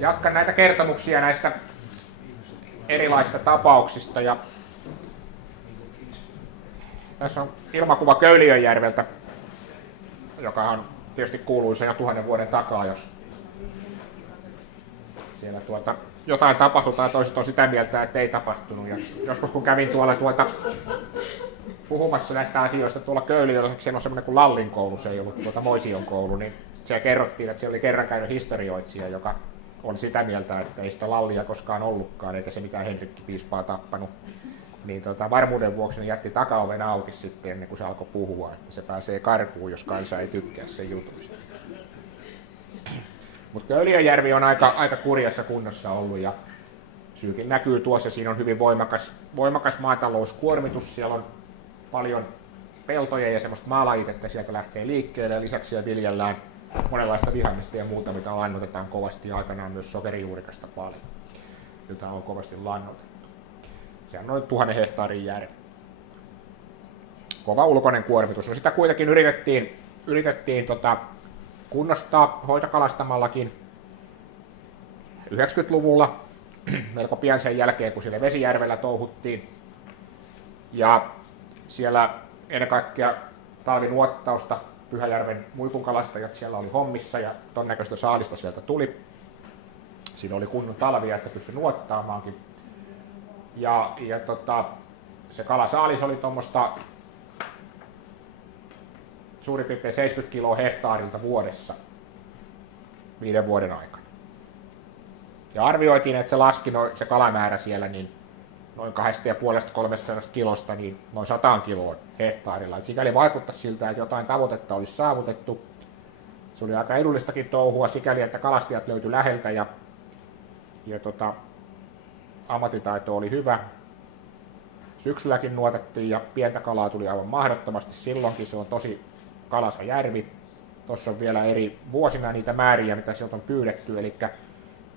Jatkan näitä kertomuksia näistä erilaisista tapauksista. Ja tässä on ilmakuva Köyliönjärveltä, joka on tietysti kuuluisa jo 1000 vuoden takaa, jos siellä jotain tapahtui tai toiset on sitä mieltä, että ei tapahtunut. Ja joskus kun kävin tuolla puhumassa näistä asioista tuolla Köyliöllä, siellä on semmoinen kuin Lallin koulu, se ei ollut Moision koulu, niin siellä kerrottiin, että siellä oli kerran käynyt historioitsija, joka oli sitä mieltä, että ei sitä Lallia koskaan ollutkaan, eikä se mitään Henrikki piispaa tappanut. Niin varmuuden vuoksi niin jätti takaoven auki sitten ennen kuin se alkoi puhua, että se pääsee karkuun, jos kansa ei tykkää sen jutuista. Mutta Köyliönjärvi on aika kurjassa kunnossa ollut ja syykin näkyy tuossa. Siinä on hyvin voimakas maatalouskuormitus. Siellä on paljon peltoja ja semmoista maalajitettä sieltä lähtee liikkeelle. Ja lisäksi siellä viljellään monenlaista vihannesta ja muuta, mitä lannoitetaan kovasti ja aikanaan myös sokerijuurikasta paljon, jota on kovasti lannoitettu. Se on noin 1000 hehtaarin järvi. Kova ulkoinen kuormitus. No sitä kuitenkin yritettiin kunnostaa hoitokalastamallakin 90-luvulla, melko pian sen jälkeen, kun siellä Vesijärvellä touhuttiin. Ja siellä ennen kaikkea talvinuottausta Pyhäjärven muikunkalastajat siellä oli hommissa ja ton näköistä saalista sieltä tuli. Siinä oli kunnon talvia, että pystyi nuottaamaankin. Ja se kalasaalis oli tuommoista suurin piirtein 70 kiloa hehtaarilta vuodessa 5 vuoden aikana. Ja arvioitiin, että se laski se kalamäärä siellä niin noin 2,5–300 kilosta niin noin 100 kiloon hehtaarilla. Et sikäli vaikuttaisi siltä, että jotain tavoitetta olisi saavutettu. Se oli aika edullistakin touhua sikäli, että kalastajat löytyi läheltä ja ammattitaito oli hyvä. Syksylläkin nuotettiin ja pientä kalaa tuli aivan mahdottomasti silloinkin. Se on tosi kalasa järvi. Tuossa on vielä eri vuosina niitä määriä, mitä sieltä on pyydetty. Eli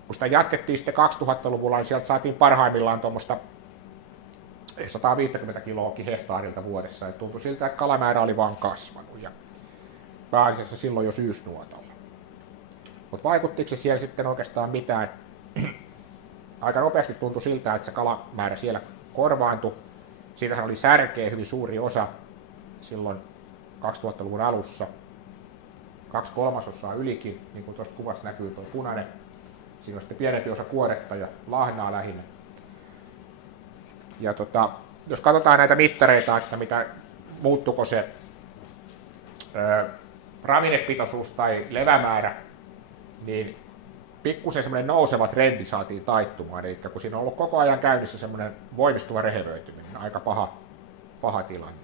kun sitä jatkettiin sitten 2000-luvulla, niin sieltä saatiin parhaimmillaan tuommoista 150 kiloakin hehtaarilta vuodessa. Et tuntui siltä, että kalamäärä oli vaan kasvanut. Ja pääasiassa silloin jo syysnuotalla. Mutta vaikuttiko se siellä sitten oikeastaan mitään? Aika nopeasti tuntui siltä, että se kalamäärä siellä korvaantui. Siitähän oli särkeä hyvin suuri osa silloin 2000-luvun alussa. 2/3 ylikin, niin kuin tuossa kuvassa näkyy tuo punainen. Siinä on sitten pienempi osa kuoretta ja lahnaa lähinnä. Ja jos katsotaan näitä mittareita, että mitä muuttuko se ravinnepitoisuus tai levämäärä, niin pikkusen semmoinen nouseva trendi saatiin taittumaan. Eli kun siinä on ollut koko ajan käynnissä semmoinen voimistuva rehevöityminen, aika paha tilanne.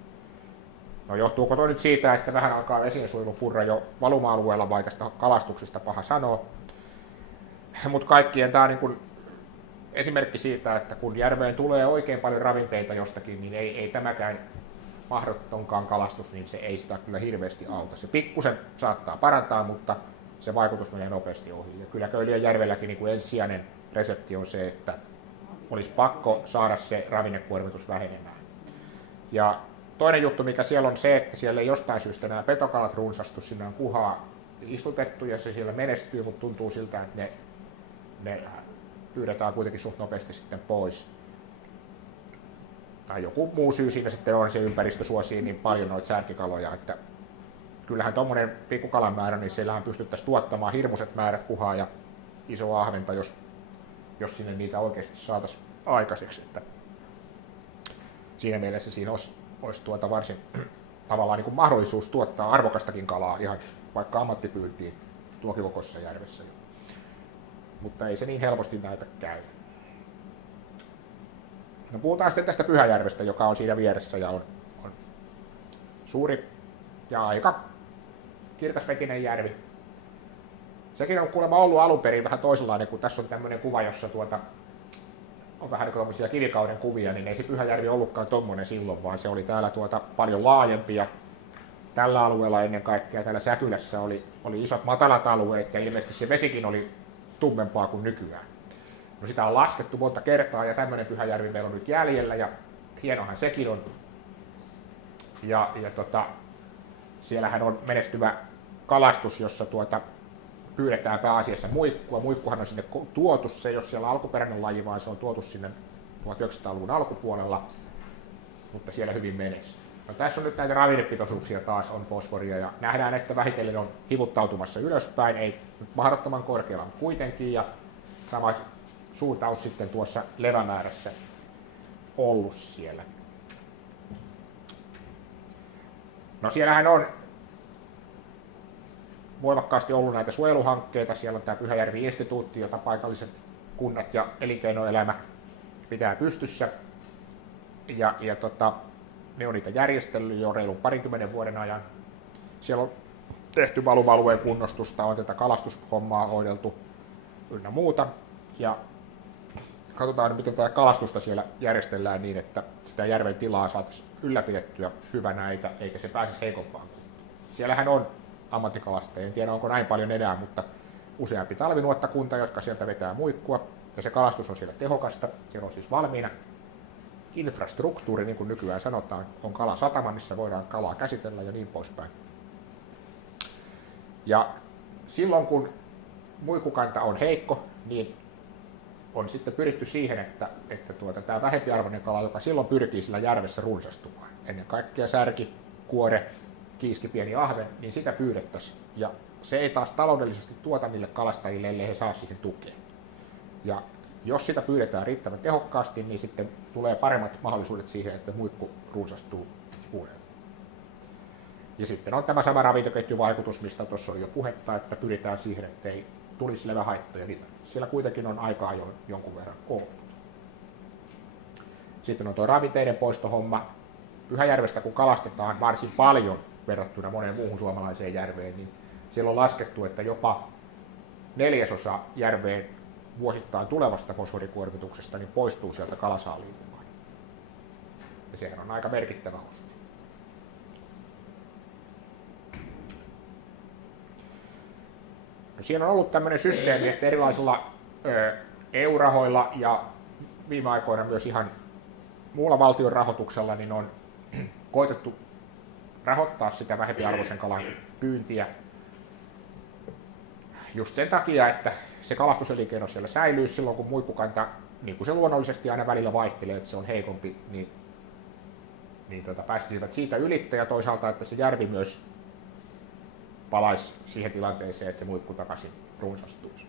No johtuuko tuo nyt siitä, että vähän alkaa vesiensuojelu purra jo valuma-alueella vai tästä kalastuksesta paha sanoa. Mutta kaikkien tämä on niin kuin esimerkki siitä, että kun järveen tulee oikein paljon ravinteita jostakin, niin ei tämäkään mahdotonkaan kalastus, niin se ei sitä kyllä hirveästi auta. Se pikkusen saattaa parantaa, mutta se vaikutus menee nopeasti ohi. Ja kyllä Köyliönjärvelläkin niin kuin ensisijainen resepti on se, että olisi pakko saada se ravinnekuormitus vähenemään. Ja toinen juttu, mikä siellä on se, että siellä ei jostain syystä nämä petokalat runsastu, sinne on kuhaa istutettu ja se siellä menestyy, mutta tuntuu siltä, että ne pyydetään kuitenkin suht nopeasti sitten pois. Tai joku muu syy siinä sitten on, se ympäristö suosii niin paljon noita särkikaloja, että kyllähän tuommoinen pikkukalan määrä, niin siellähän pystyttäisiin tuottamaan hirmuiset määrät kuhaa ja isoa ahventa, jos sinne niitä oikeasti saataisiin aikaiseksi. Että siinä mielessä siinä olisi varsin tavallaan niin kuin mahdollisuus tuottaa arvokastakin kalaa ihan vaikka ammattipyyntiin tuokin kokoisessa järvessä. Mutta ei se niin helposti näitä käy. No puhutaan sitten tästä Pyhäjärvestä, joka on siinä vieressä ja on suuri ja aika kirkasvetinen järvi. Sekin on kuulemma ollut alun perin vähän toisenlainen, kun tässä on tämmöinen kuva, jossa on vähän niin kuin kivikauden kuvia, niin ei se Pyhäjärvi ollutkaan tommonen silloin, vaan se oli täällä paljon laajempi ja tällä alueella ennen kaikkea täällä Säkylässä oli isot matalat alueet ja ilmeisesti se vesikin oli tummempaa kuin nykyään. No sitä on laskettu monta kertaa ja tämmöinen Pyhäjärvi meillä on nyt jäljellä ja hienohan sekin on. Ja siellähän on menestyvä kalastus, jossa pyydetään pääasiassa muikkua. Muikkuhan on sinne tuotu, se ei ole siellä alkuperäinen laji, vaan se on tuotu sinne 1900-luvun alkupuolella, mutta siellä hyvin menee. No, tässä on nyt näitä ravinnepitoisuuksia taas, on fosforia, ja nähdään, että vähitellen on hivuttautumassa ylöspäin, ei nyt mahdottoman korkealla, mutta kuitenkin, ja sama suuntaus sitten tuossa levämäärässä ollut siellä. No siellähän on voimakkaasti ollut näitä suojeluhankkeita, siellä on tämä Pyhäjärvi-instituutti, jota paikalliset kunnat ja elinkeinoelämä pitää pystyssä, ja ne on niitä järjestellyt jo reilun 20 vuoden ajan. Siellä on tehty valuma-alueen kunnostusta, on tätä kalastushommaa hoideltu ynnä muuta. Ja katsotaan, miten tätä kalastusta siellä järjestellään niin, että sitä järven tilaa saataisiin ylläpidettyä hyvänä, eikä se pääsisi heikompaan. Siellähän on ammattikalastajia, en tiedä onko näin paljon enää, mutta useampi talvinuottakunta, jotka sieltä vetää muikkua. Ja se kalastus on siellä tehokasta, siellä on siis valmiina infrastruktuuri, niin kuin nykyään sanotaan, on kalasatama, missä voidaan kalaa käsitellä ja niin poispäin. Ja silloin kun muikukanta on heikko, niin on sitten pyritty siihen, että tämä vähempiarvoinen kala, joka silloin pyrkii sillä järvessä runsastumaan, ennen kaikkea särki, kuore, kiiski, pieni ahven, niin sitä pyydettäisiin. Ja se ei taas taloudellisesti tuota niille kalastajille, ellei he saa siihen tukea. Ja jos sitä pyydetään riittävän tehokkaasti, niin sitten tulee paremmat mahdollisuudet siihen, että muikku runsastuu uudelleen. Ja sitten on tämä sama ravintoketjuvaikutus, mistä tuossa oli jo puhetta, että pyritään siihen, että ei tulisi levähaittoja. Niitä siellä kuitenkin on aika ajoin jonkun verran ollut. Sitten on tuo ravinteiden poistohomma. Pyhäjärvestä kun kalastetaan varsin paljon verrattuna moneen muuhun suomalaiseen järveen, niin siellä on laskettu, että jopa 1/4 järveen vuosittain tulevasta fosforikuormituksesta niin poistuu sieltä kalasaaliin mukaan. Ja sehän on aika merkittävä osuus. No, siinä on ollut tämmöinen systeemi, että erilaisilla EU-rahoilla ja viime aikoina myös ihan muulla valtion rahoituksella niin on koitettu rahoittaa sitä vähempiarvoisen kalan pyyntiä just sen takia, että se kalastuselinkeino siellä säilyy silloin, kun muikkukanta, niin kuin se luonnollisesti aina välillä vaihtelee, että se on heikompi, niin pääsisivät siitä ylittä ja toisaalta, että se järvi myös palaisi siihen tilanteeseen, että se muikku takaisin runsastuisi.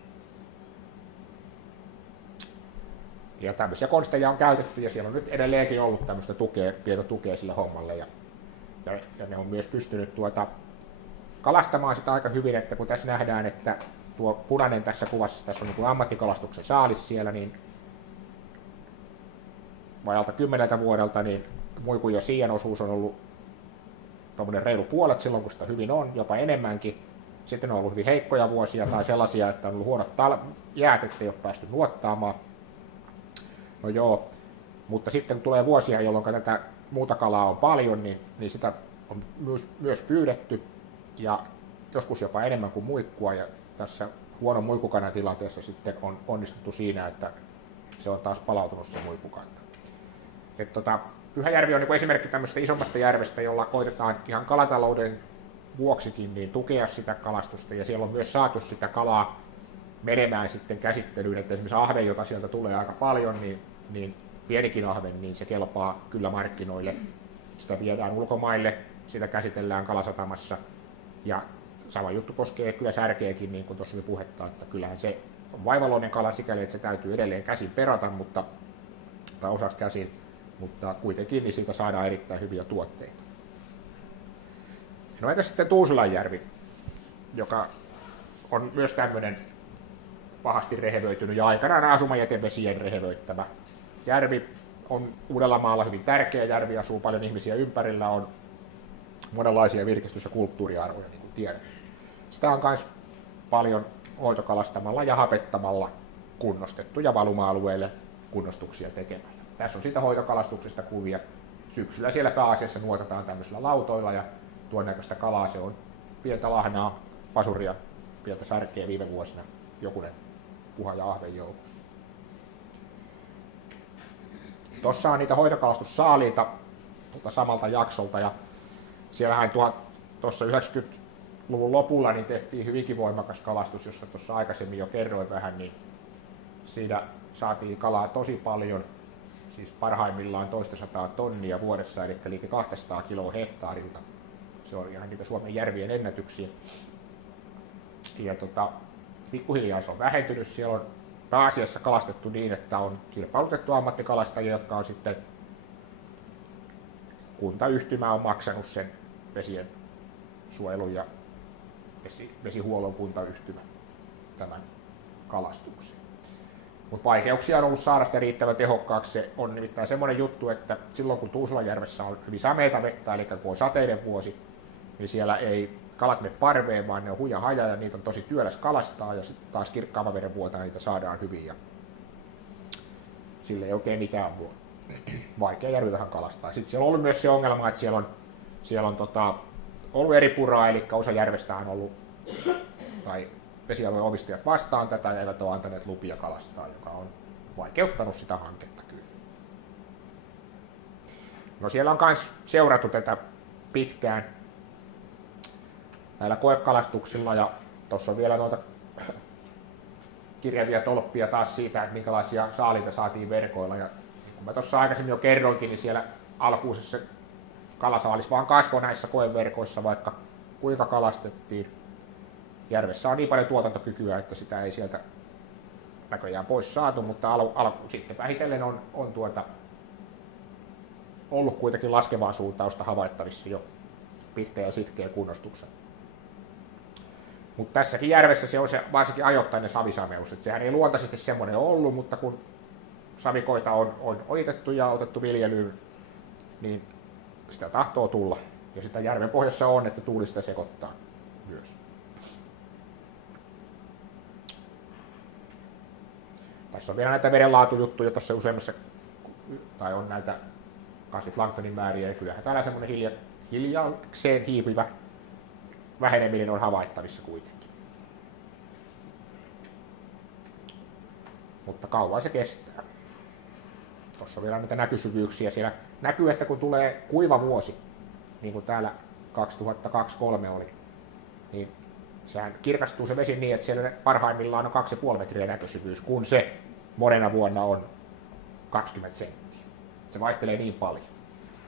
Ja tämmöisiä konsteja on käytetty ja siellä on nyt edelleenkin ollut tämmöistä pientä tukea sille hommalle ja ne on myös pystynyt kalastamaan sitä aika hyvin, että kun tässä nähdään, että tuo punainen tässä kuvassa, tässä on niin kuin ammattikalastuksen saalis siellä, niin vajalta 10 vuodelta, niin muikun ja siian osuus on ollut tuommoinen reilu puolet silloin, kun sitä hyvin on, jopa enemmänkin. Sitten on ollut hyvin heikkoja vuosia tai sellaisia, että on ollut huonot jäät, ettei ole päästy nuottaamaan. No joo, mutta sitten kun tulee vuosia, jolloin tätä muuta kalaa on paljon, niin sitä on myös pyydetty ja joskus jopa enemmän kuin muikkua. Ja tässä huonon muikkukannan tilanteessa sitten on onnistuttu siinä, että se on taas palautunut se muikkukanta. Pyhäjärvi on niin esimerkki tämmöisestä isommasta järvestä, jolla koitetaan ihan kalatalouden vuoksikin niin tukea sitä kalastusta, ja siellä on myös saatu sitä kalaa menemään sitten käsittelyyn, että esimerkiksi ahven, jota sieltä tulee aika paljon, niin pienikin ahven, niin se kelpaa kyllä markkinoille. Sitä viedään ulkomaille, sitä käsitellään kalasatamassa, ja sama juttu koskee kyllä särkeäkin, niin kuin tuossa oli puhetta, että kyllähän se on vaivalloinen kala sikäli, että se täytyy edelleen käsin perata, tai osaksi käsin, mutta kuitenkin niin siitä saadaan erittäin hyviä tuotteita. No entäs sitten Tuusulanjärvi, joka on myös tämmöinen pahasti rehevöitynyt ja aikanaan asumajätevesien rehevöittämä järvi. On Uudellamaalla hyvin tärkeä järvi, asuu paljon ihmisiä ympärillä, on monenlaisia virkistys- ja kulttuuriarvoja, niin kuin tiedät. Sitä on myös paljon hoitokalastamalla ja hapettamalla kunnostettu ja valuma-alueelle kunnostuksia tekemällä. Tässä on siitä hoitokalastuksesta kuvia. Syksyllä siellä pääasiassa nuotataan tämmöisillä lautoilla ja tuon näköistä kalaa. Se on pientä lahnaa, pasuria, pientä särkeä viime vuosina jokunen puha ja ahven joukossa. Tuossa on niitä hoitokalastussaaliita samalta jaksolta ja siellähän tuossa 90 luvun lopulla niin tehtiin hyvinkin voimakas kalastus, jossa tuossa aikaisemmin jo kerroin vähän, niin siinä saatiin kalaa tosi paljon, siis parhaimmillaan toista 100 tonnia vuodessa, eli liike 200 kiloa hehtaarilta. Se oli ihan niitä Suomen järvien ennätyksiä. Ja pikkuhiljaa se on vähentynyt. Siellä on pääasiassa kalastettu niin, että on kilpailutettu ammattikalastajia, jotka on sitten kuntayhtymä on maksanut sen vesien suojelun ja vesihuollon kuntayhtymä tämän kalastuksen. Mutta vaikeuksia on ollut saada sitä riittävän tehokkaaksi. Se on nimittäin semmoinen juttu, että silloin kun Tuusulanjärvessä on hyvin sameita vettä, eli kun on sateiden vuosi, niin siellä ei kalat mene parveen, vaan ne on huja haja ja niitä on tosi työläs kalastaa, ja sitten taas kirkkaamman veden vuotena niitä saadaan hyvin. Ja sille ei oikein mitään voi. Vaikea järvi vähän kalastaa. Sitten siellä on ollut myös se ongelma, että siellä on ollut eri puraa, eli osa järvestä on ollut, tai vesialueen omistajat vastaan tätä ja eivät ole antaneet lupia kalastaa, joka on vaikeuttanut sitä hanketta kyllä. No siellä on myös seurattu tätä pitkään näillä koekalastuksilla, ja tuossa on vielä noita kirjavia tolppia taas siitä, että minkälaisia saaliita saatiin verkoilla. Ja kun mä tuossa aikaisemmin jo kerroinkin, niin siellä alkuisessa se kalasaalis vaan kasvoi näissä koeverkoissa, vaikka kuinka kalastettiin. Järvessä on niin paljon tuotantokykyä, että sitä ei sieltä näköjään pois saatu, mutta sitten vähitellen on ollut kuitenkin laskevaa suuntausta havaittavissa jo pitkä ja sitkeä kunnostuksen. Mutta tässäkin järvessä se on se varsinkin ajoittainen savisameus. Et sehän ei luontaisesti semmoinen ollut, mutta kun savikoita on ojitettu ja otettu viljelyyn, niin sitä tahtoo tulla. Ja sitä järven pohjassa on, että tuuli sitä sekoittaa myös. Tässä on vielä näitä vedenlaatujuttuja tuossa useammassa, tai on näitä kasviplanktonin määriä, ja kyllähän täällä semmoinen hiljakseen hiipivä väheneminen on havaittavissa kuitenkin. Mutta kauan se kestää. Tuossa on vielä näitä näkysyvyyksiä. Siellä näkyy, että kun tulee kuiva vuosi, niin kuin täällä 2023 oli, niin sehän kirkastuu se vesi niin, että siellä parhaimmillaan on 2,5 metriä näkösyvyys, kun se monena vuonna on 20 senttiä. Se vaihtelee niin paljon.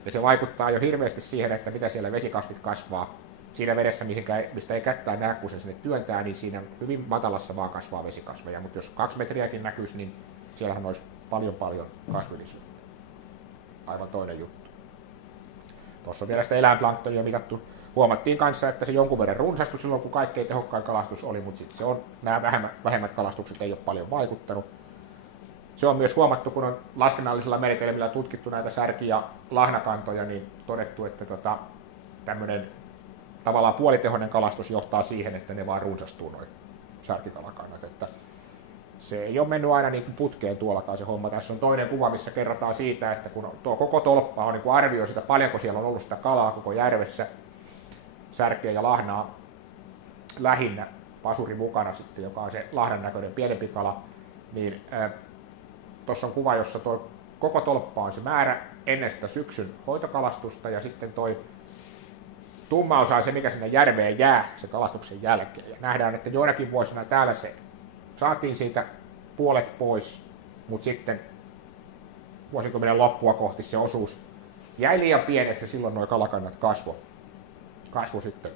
Ja se vaikuttaa jo hirveästi siihen, että mitä siellä vesikasvit kasvaa. Siinä vedessä, mistä ei kättää näe, kun se sinne työntää, niin siinä hyvin matalassa vaan kasvaa vesikasveja. Mutta jos 2 metriäkin näkyisi, niin siellähän olisi paljon kasvillisuutta. Aivan toinen juttu. Tuossa on vielä sitä eläinplanktonia mitattu. Huomattiin kanssa, että se jonkun verran runsastui silloin, kun kaikkein tehokkain kalastus oli, mutta sitten nämä vähemmät kalastukset ei ole paljon vaikuttanut. Se on myös huomattu, kun on laskennallisilla menetelmillä tutkittu näitä särki- ja lahnakantoja, niin todettu, että tämmöinen tavallaan puolitehoinen kalastus johtaa siihen, että ne vaan runsastuu noin särkikalakannat. Että se ei ole mennyt aina niin kuin putkeen tuollakaan se homma. Tässä on toinen kuva, missä kerrotaan siitä, että kun tuo koko tolppa on niin kuin arvioi sitä, paljonko siellä on ollut sitä kalaa koko järvessä, särkeä ja lahnaa lähinnä, pasuri mukana sitten, joka on se lahnan näköinen pienempi kala, niin tuossa on kuva, jossa tuo koko tolppa on se määrä ennen sitä syksyn hoitokalastusta, ja sitten toi tumma osa on se, mikä sinne järveen jää se kalastuksen jälkeen. Ja nähdään, että joinakin vuosina täällä se saatiin siitä puolet pois, mutta sitten vuosikymmenen loppua kohti se osuus jäi liian pieneksi, ja silloin nuo kalakannat kasvoi sitten.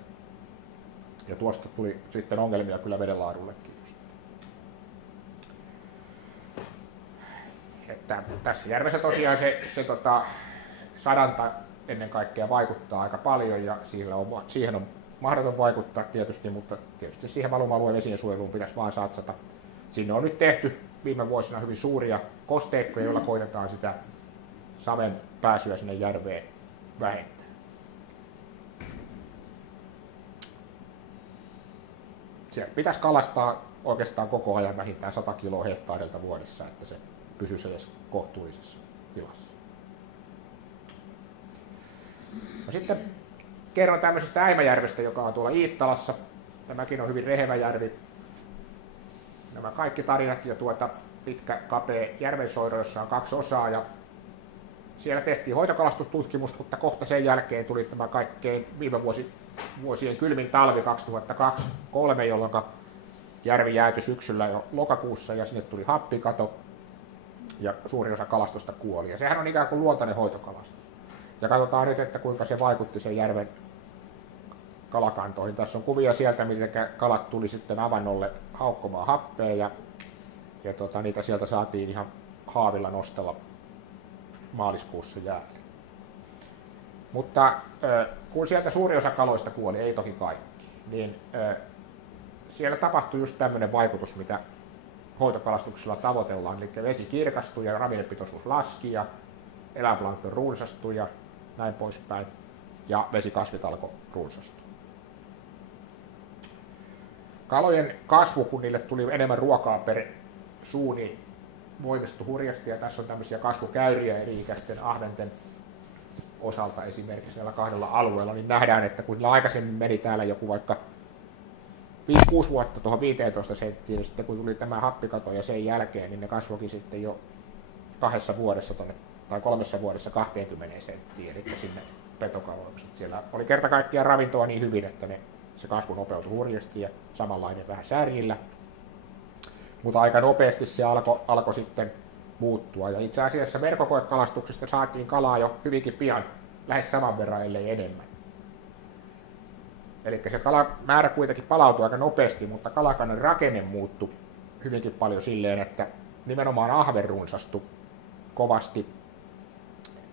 Ja tuosta tuli sitten ongelmia kyllä vedenlaadullekin. Että tässä järvessä tosiaan se sadanta ennen kaikkea vaikuttaa aika paljon, ja siihen on mahdoton vaikuttaa tietysti, mutta tietysti siihen valuma-alueen vesien suojeluun pitäisi vaan satsata. Sinne on nyt tehty viime vuosina hyvin suuria kosteikkoja, joilla koitetaan sitä samen pääsyä sinne järveen vähentää. Siellä pitäisi kalastaa oikeastaan koko ajan vähintään 100 kiloa hehtaarilta vuodessa, että se pysyisi edes kohtuullisessa tilassa. No sitten kerron tämmöisestä Äimäjärvestä, joka on tuolla Iittalassa. Tämäkin on hyvin rehevä järvi. Nämä kaikki tarinat ja pitkä kapea järvensoiro, jossa on 2 osaa. Ja siellä tehtiin hoitokalastustutkimus, mutta kohta sen jälkeen tuli tämä kaikkein viime vuosi vuosien kylmin talvi 2002-2003, jolloin järvi jäätyi syksyllä jo lokakuussa ja sinne tuli happikato ja suurin osa kalastosta kuoli. Ja sehän on ikään kuin luontainen hoitokalastus. Ja katsotaan nyt, että kuinka se vaikutti sen järven kalakantoihin. Tässä on kuvia sieltä, miten kalat tuli sitten avannolle haukkomaan happea ja niitä sieltä saatiin ihan haavilla nostella maaliskuussa jäälle. Mutta kun sieltä suuri osa kaloista kuoli, ei toki kaikki, niin siellä tapahtui just tämmöinen vaikutus, mitä hoitokalastuksella tavoitellaan, eli vesi kirkastui ja ravinnepitoisuus laski ja eläinplankton runsastui ja näin poispäin, ja vesikasvit alkoi runsastua. Kalojen kasvu, kun niille tuli enemmän ruokaa per suu, niin voimistui hurjasti, ja tässä on tämmöisiä kasvukäyriä eri-ikäisten ahventen osalta esimerkiksi näillä kahdella alueella, niin nähdään, että kun niillä aikaisemmin meni täällä joku vaikka 5-6 vuotta tuohon 15 senttiin, ja sitten kun tuli tämä happikato ja sen jälkeen, niin ne kasvoikin sitten jo 2 vuodessa tai 3 vuodessa 20 senttiin, eli sinne petokaloiksi. Siellä oli kerta kaikkiaan ravintoa niin hyvin, että se kasvu nopeutui hurjasti ja samanlainen vähän särjillä. Mutta aika nopeasti se alkoi sitten muuttua. Ja itse asiassa verkkokoekalastuksesta saatiin kalaa jo hyvinkin pian, lähes saman verran, ellei enemmän. Eli se kalamäärä kuitenkin palautui aika nopeasti, mutta kalakannan rakenne muuttui hyvinkin paljon silleen, että nimenomaan ahven runsastui kovasti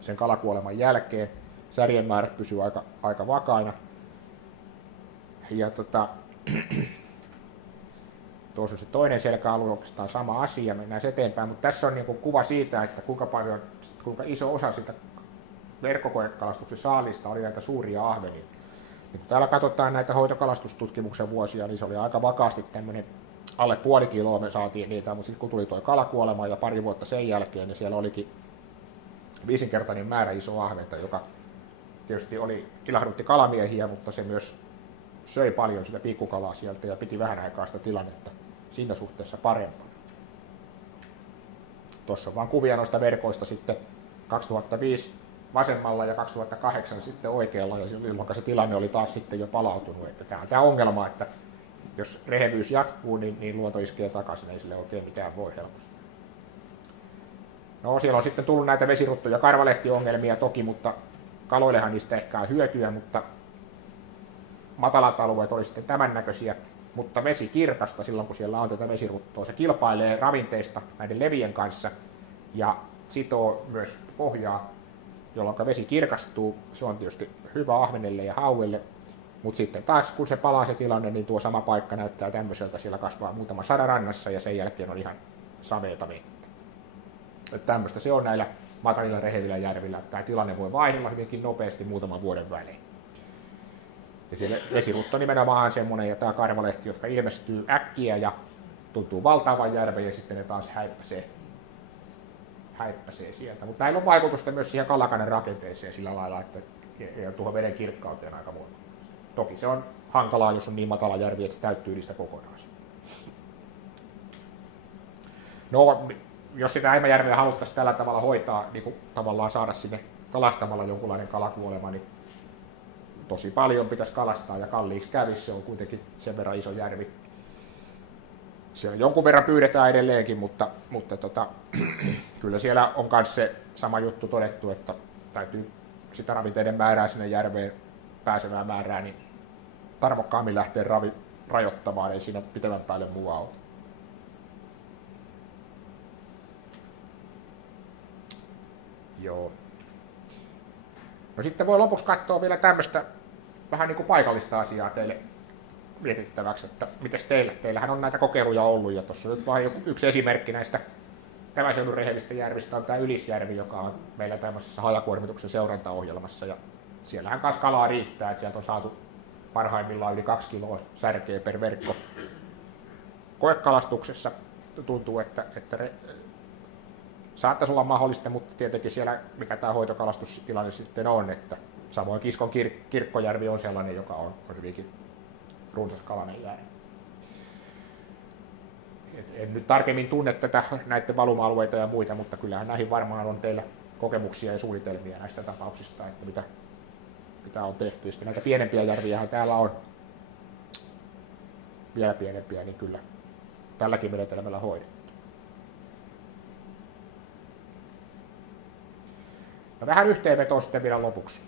sen kalakuoleman jälkeen. Särjen määrät pysyi aika vakaina. Ja tuossa on se toinen selkäalue, oikeastaan sama asia, mennään eteenpäin, mutta tässä on niin kuva siitä, että kuinka iso osa sitä verkkokoekalastuksen saalista oli näitä suuria ahvenia. Kun täällä katsotaan näitä hoitokalastustutkimuksen vuosia, niin se oli aika vakaasti tämmöinen alle puoli kiloa me saatiin niitä, mutta sitten kun tuli tuo kalakuolema ja pari vuotta sen jälkeen, niin siellä olikin 5-kertainen määrä isoa ahventa, joka tietysti ilahdutti kalamiehiä, mutta se myös söi paljon sitä pikkukalaa sieltä ja piti vähän aikaa sitä tilannetta siinä suhteessa parempaa. Tuossa on vain kuvia noista verkoista sitten 2005 vasemmalla ja 2008 sitten oikealla, ja silloin se tilanne oli taas sitten jo palautunut. Että tämä on tämä ongelma, että jos rehevyys jatkuu, niin luonto iskee takaisin, ei sille oikein mitään voi helposti. No siellä on sitten tullut näitä vesiruttu- ja karvalehtiongelmia toki, mutta kaloillehan niistä ehkä on hyötyä, mutta matalat alueet oli sitten tämän näköisiä, mutta vesi kirkasta silloin, kun siellä on tätä vesiruttoa. Se kilpailee ravinteista näiden levien kanssa ja sitoo myös pohjaa, jolloin vesi kirkastuu. Se on tietysti hyvä ahvenelle ja hauelle, mutta sitten taas kun se palaa se tilanne, niin tuo sama paikka näyttää tämmöiseltä. Siellä kasvaa muutama sada rannassa ja sen jälkeen on ihan sameeta vettä. Että tämmöistä se on näillä matalilla rehevillä järvillä. Tämä tilanne voi vaihdella hyvinkin nopeasti muutaman vuoden välein. Ja siellä vesirutto nimenomaan on semmoinen, ja tämä karvalehti, jotka ilmestyy äkkiä ja tuntuu valtaavan järven, ja sitten ne taas häippäsee sieltä. Mutta näillä on vaikutusta myös siihen kalakannan rakenteeseen sillä lailla, että ja tuohon veden kirkkauteen aika voimakkaasti. Toki se on hankalaa, jos on niin matala järvi, että se täyttyy niistä kokonaan. No, jos sitä Äimäjärveä haluttaisiin tällä tavalla hoitaa, niin kuin tavallaan saada sinne kalastamalla jonkunlainen kalakuolema, niin tosi paljon pitäisi kalastaa ja kalliiksi kävisi, se on kuitenkin sen verran iso järvi. Siellä jonkun verran pyydetään edelleenkin, mutta kyllä siellä on myös se sama juttu todettu, että täytyy sitä ravinteiden määrää sinne järveen pääsevää määrää, niin tarmokkaammin lähteä rajoittamaan, ei siinä pitemmän päälle muu auta. Joo. No sitten voi lopuksi katsoa vielä tämmöistä vähän niin kuin paikallista asiaa teille mietittäväksi, että mites teillähän on näitä kokeiluja ollut, ja tuossa on nyt vain yksi esimerkki näistä tämän seudun rehevistä järvistä on tämä Ylisjärvi, joka on meillä tämmöisessä hajakuormituksen seurantaohjelmassa, ja siellähän kanssa kalaa riittää, että sieltä on saatu parhaimmillaan yli 2 kiloa särkeä per verkko. Koekalastuksessa tuntuu, että saattaisi olla mahdollista, mutta tietenkin siellä, mikä tämä hoitokalastustilanne sitten on, että samoin Kiskon Kirkkojärvi on sellainen, joka on hyvinkin runsaskalainen järvi. En nyt tarkemmin tunne näiden valuma-alueita ja muita, mutta kyllähän näihin varmaan on teillä kokemuksia ja suunnitelmia näistä tapauksista, että mitä on tehty. Ja sitten näitä pienempiä järviähän täällä on vielä pienempiä, niin kyllä tälläkin menetelmällä hoidettu. No vähän yhteenvetoa sitten vielä lopuksi.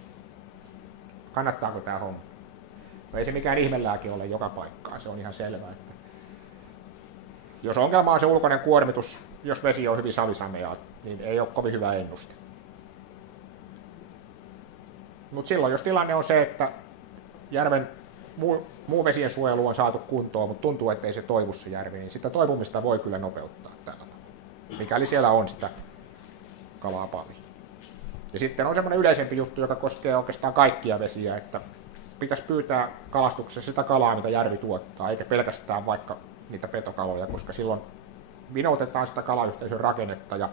Kannattaako tämä homma? No ei se mikään ihmelääke ole joka paikkaan, se on ihan selvää. Että jos ongelma on se ulkoinen kuormitus, jos vesi on hyvin savisameaa, niin ei ole kovin hyvä ennuste. Mutta silloin, jos tilanne on se, että järven muu vesien suojelu on saatu kuntoon, mutta tuntuu, ettei se toivu se järvi, niin sitä toivumista voi kyllä nopeuttaa tällä tavalla, mikäli siellä on sitä kalaa paljon. Ja sitten on semmoinen yleisempi juttu, joka koskee oikeastaan kaikkia vesiä, että pitäisi pyytää kalastuksessa sitä kalaa, mitä järvi tuottaa, eikä pelkästään vaikka niitä petokaloja, koska silloin vinoutetaan sitä kalayhteisön rakennetta ja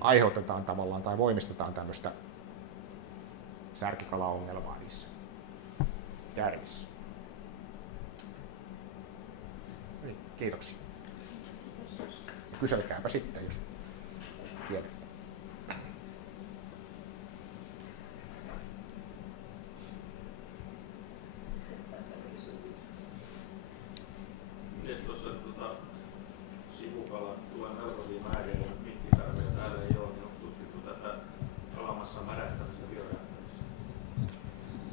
aiheutetaan tavallaan tai voimistetaan tämmöistä särkikalaongelmaa niissä järvissä. Kiitoksia. Kyselkääpä sitten, jos tiedät. Sivukala tulee melkoisia määriä ja mikkitarpeja täällä ei ole, niin onko tutkittu tätä kalamassan mädättämistä bioreaktorissa?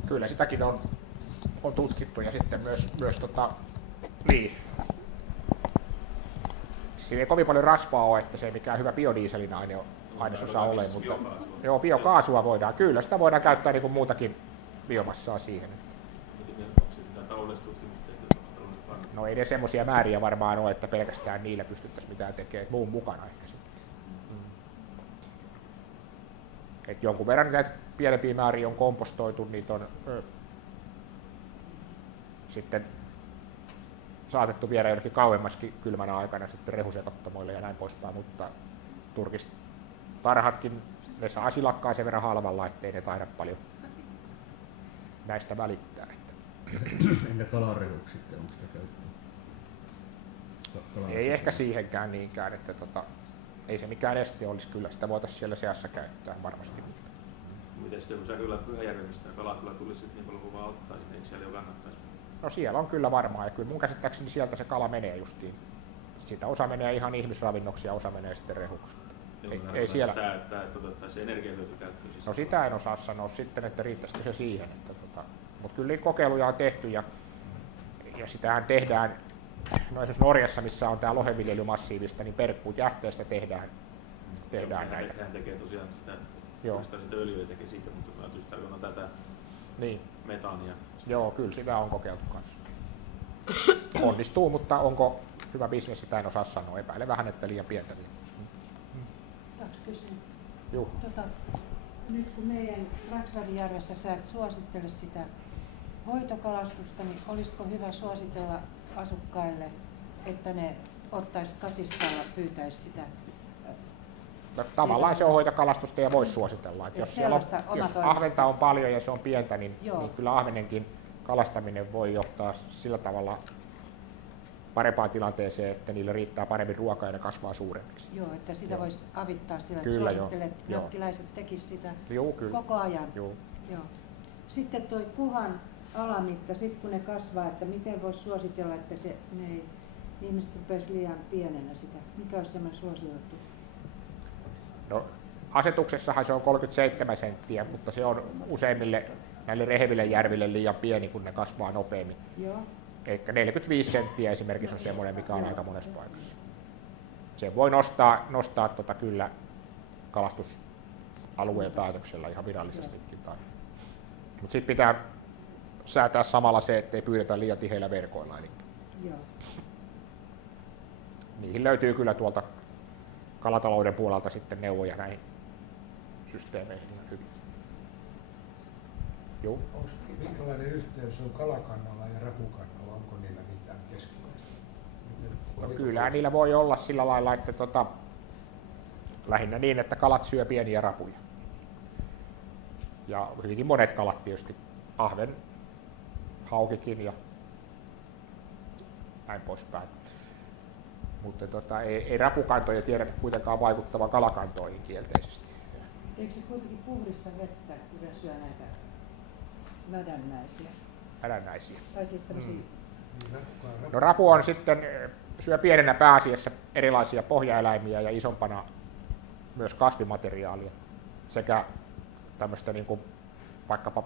Kyllä sitäkin on tutkittu ja sitten myös niin. Siinä ei kovin paljon rasvaa ole, että se ei mikään hyvä biodieselin ainesosa ole, mutta joo, biokaasua voidaan, kyllä sitä voidaan käyttää niin kuin muutakin biomassaa siihen. No ei ne semmoisia määriä varmaan ole, että pelkästään niillä pystyttäisiin mitään tekemään, muun mukana ehkä sitten. Et jonkun verran näitä pienempiä määriä on kompostoitu, niitä on sitten saatettu viedä jonnekin kauemmaskin kylmänä aikana sitten rehusekottamoille ja näin poispäin, mutta turkistarhatkin, ne saa silakkaa sen verran halvalla, ettei ne taida paljon näistä välittää. Entä kalarehuksi sitten, onko sitä käyttöä? Ei ehkä siihenkään niinkään, että ei se mikään este olisi, kyllä sitä voitaisiin siellä seassa käyttää varmasti. Miten sitten, kun sä kyllä Pyhäjärvestä kalaa kyllä tulisi niin paljon kuin vaan ottaa, niin eikö siellä jo kannattaisi? No siellä on kyllä varmaan, ja kyllä mun käsittääkseni sieltä se kala menee justiin. Siitä osa menee ihan ihmisravinnoksi ja osa menee sitten rehuksi. Ei siellä. Sitä, että otettaisiin energiahyöty käyttöön. No sitä en osaa sanoa sitten, että riittäisikö se siihen. Mutta kyllä kokeiluja on tehty ja sitähän tehdään, no esimerkiksi Norjassa, missä on tämä lohenviljely massiivista, niin perkkuut jähteestä tehdään näitä. Hän tekee tosiaan sitä öljyä tekee siitä, mutta mä just tarkoitan tätä niin. metaania. Joo, kyllä sitä on kokeiltu kanssa. Onnistuu, mutta onko hyvä bisnes, sitä en osaa sanoa. Epäile vähän, että liian pientä. Saanko kysyä? Joo. Nyt kun meidän Raksvarijärvessä sä et suosittele sitä hoitokalastusta, niin olisiko hyvä suositella asukkaille, että ne ottaisivat katiskaa ja pyytäisivät sitä? No, tavallaan se on hoitokalastusta ja voisi suositella. Että jos ahventa on paljon ja se on pientä, niin kyllä ahvenenkin kalastaminen voi johtaa sillä tavalla parempaan tilanteeseen, että niille riittää paremmin ruokaa ja ne kasvaa suuremmiksi. Joo, että sitä voisi avittaa sillä, että suosittelee, että jokkilaiset tekisivät sitä koko ajan. Joo. Sitten tuo kuhan alamitta, sitten kun ne kasvaa, että miten voisi suositella, että ihmiset rupeaisi liian pienenä sitä. Mikä olisi semmoinen suositeltu? No, asetuksessahan se on 37 senttiä, mutta se on useimmille näille reheville järville liian pieni, kun ne kasvaa nopeammin. Joo. Eikä 45 senttiä esimerkiksi on semmoinen, mikä on aika monessa paikassa. Se voi nostaa kyllä kalastusalueen päätöksellä ihan virallisestikin. Mutta sitten pitää säätää samalla se, ettei pyydetä liian tiheillä verkoilla. Eli joo. Niihin löytyy kyllä tuolta kalatalouden puolelta sitten neuvoja näihin systeemeihin ihan hyvin. Joo. Minkälainen yhteys on kalakannalla ja rapukannalla? Onko niillä mitään keskinäistä? No kyllähän niillä voi olla sillä lailla, että lähinnä niin, että kalat syö pieniä rapuja. Ja hyvinkin monet kalat tietysti, ahven, haukikin ja näin poispäin. Mutta ei rapukantoja tiedetä kuitenkaan vaikuttavan kalakantoihin kielteisesti. Eikö se kuitenkin puhdista vettä, kun ne syö näitä Vädännäisiä. Vädännäisiä. Tai siis tämmöisiä... No rapu on sitten, syö pienenä pääasiassa erilaisia pohjaeläimiä ja isompana myös kasvimateriaalia sekä tämmöistä niin kuin vaikkapa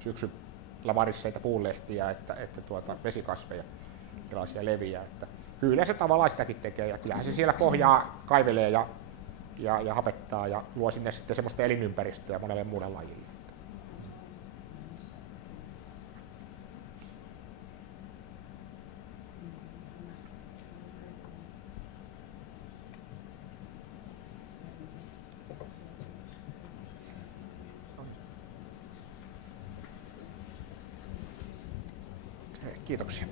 syksyllä varisseita puunlehtiä että vesikasveja, erilaisia leviä. Että kyllä se tavallaan sitäkin tekee ja kyllähän se siellä pohjaa kaivelee ja hapettaa ja luo sinne sitten semmoista elinympäristöä monelle muulle lajille. Kiitoksia.